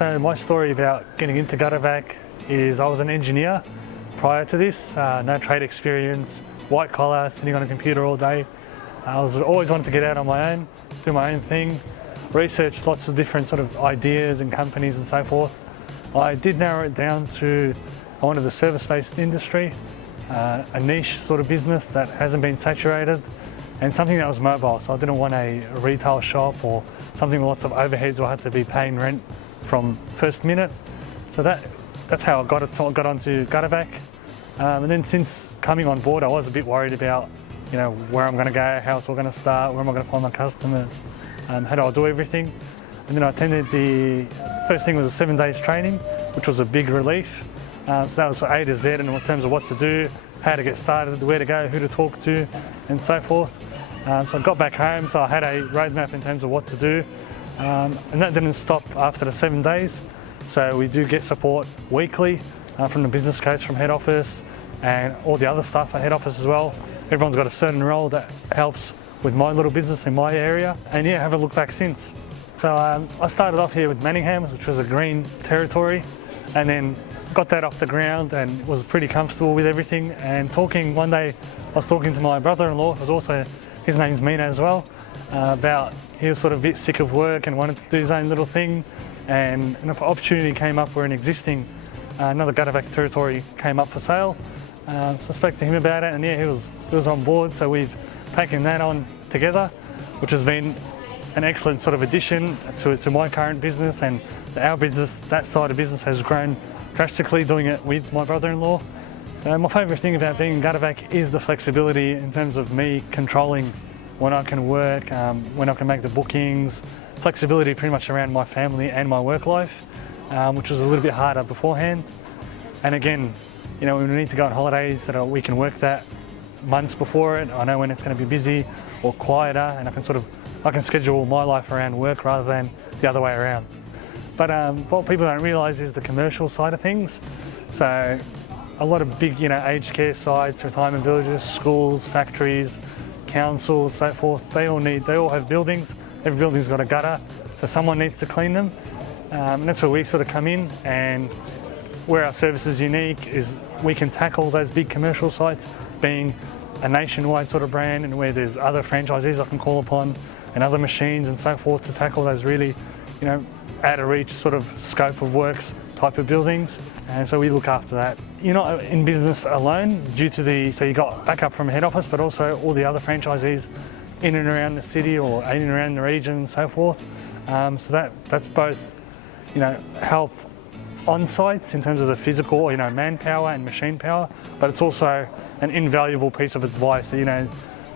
So my story about getting into Gutter-Vac is I was an engineer prior to this, no trade experience, white collar, sitting on a computer all day. I was always wanted to get out on my own, do my own thing, research lots of different sort of ideas and companies and so forth. I did narrow it down to I wanted the service-based industry, a niche sort of business that hasn't been saturated, and something that was mobile. So I didn't want a retail shop or something with lots of overheads where I had to be paying rent from first minute. So that's how I got onto Gutter-Vac. And then since coming on board, I was a bit worried about, where I'm going to go, how it's all going to start, where am I going to find my customers, how do I do everything. And then I attended the first thing was a 7 days training, which was a big relief. So that was A to Z in terms of what to do, how to get started, where to go, who to talk to, and so forth. So I got back home, so I had a roadmap in terms of what to do. And that didn't stop after the 7 days. So we do get support weekly from the business coach from head office and all the other staff at head office as well. Everyone's got a certain role that helps with my little business in my area. And yeah, haven't looked back since. So I started off here with Manningham, which was a green territory, and then got that off the ground and was pretty comfortable with everything. And one day I was talking to my brother-in-law, his name's Mina as well, about he was sort of a bit sick of work and wanted to do his own little thing. And an opportunity came up where another Gutter-Vac territory came up for sale. So I spoke to him about it, and yeah, he was on board. So we've taken that on together, which has been an excellent sort of addition to my current business, and our business, that side of business has grown drastically doing it with my brother-in-law. My favourite thing about being in Gutter-Vac is the flexibility in terms of me controlling when I can work, when I can make the bookings, flexibility pretty much around my family and my work life, which was a little bit harder beforehand. And again, when we need to go on holidays, that we can work that months before it. I know when it's going to be busy or quieter, and I can schedule my life around work rather than the other way around. But what people don't realise is the commercial side of things. So a lot of big, aged care sites, retirement villages, schools, factories, councils, so forth, they all have buildings. Every building's got a gutter, so someone needs to clean them. And that's where we sort of come in, and where our service is unique is we can tackle those big commercial sites, being a nationwide sort of brand, and where there's other franchisees I can call upon and other machines and so forth to tackle those really, out of reach sort of scope of works type of buildings. And so we look after that. You're not in business alone so you got backup from head office, but also all the other franchisees in and around the city or in and around the region and so forth. So that's both, help on sites in terms of the physical, manpower and machine power, but it's also an invaluable piece of advice that,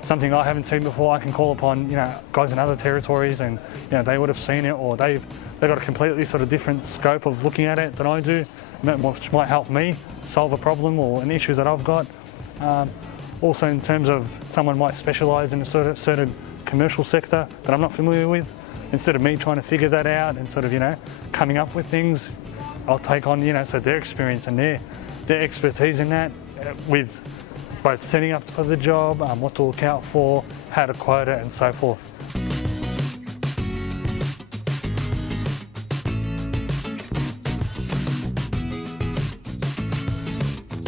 something I haven't seen before, I can call upon, guys in other territories, and, they would have seen it, or they've got a completely sort of different scope of looking at it than I do, which might help me solve a problem or an issue that I've got. Also in terms of someone might specialise in a certain commercial sector that I'm not familiar with, instead of me trying to figure that out and sort of, coming up with things, I'll take on, so their experience and their expertise in that, with both setting up for the job, what to look out for, how to quote it, and so forth.